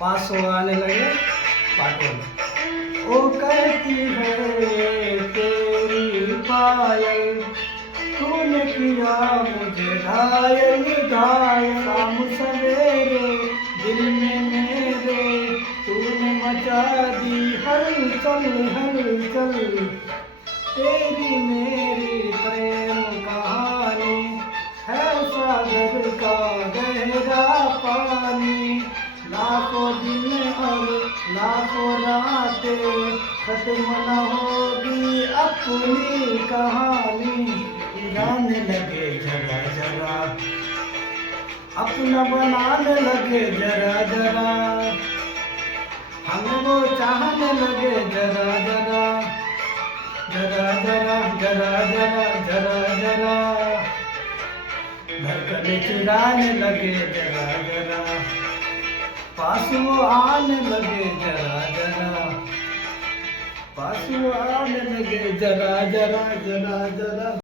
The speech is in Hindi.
पास वो आने लगे पार्ट वन। ओ कहती है तेरी पायल, तूने किया मुझे घायल घायल। शाम सवेरे दिल में मेरे तूने मचा दी हलचल हलचल। तेरी मेरी प्रेम कहानी है सागर का गहरा पानी। लाखों दिन और लाखों रातें खत्म न होगी अपनी कहानी। जाने लगे जरा जरा अपना बनाने लगे जरा जरा, हमें वो चाहने लगे जरा जरा जरा जरा जरा जरा जरा जरा। धड़कन चिढ़ाने लगे जरा जरा, पास वो आने लगे जरा जरा, पास वो आने लगे जरा जरा जरा जरा।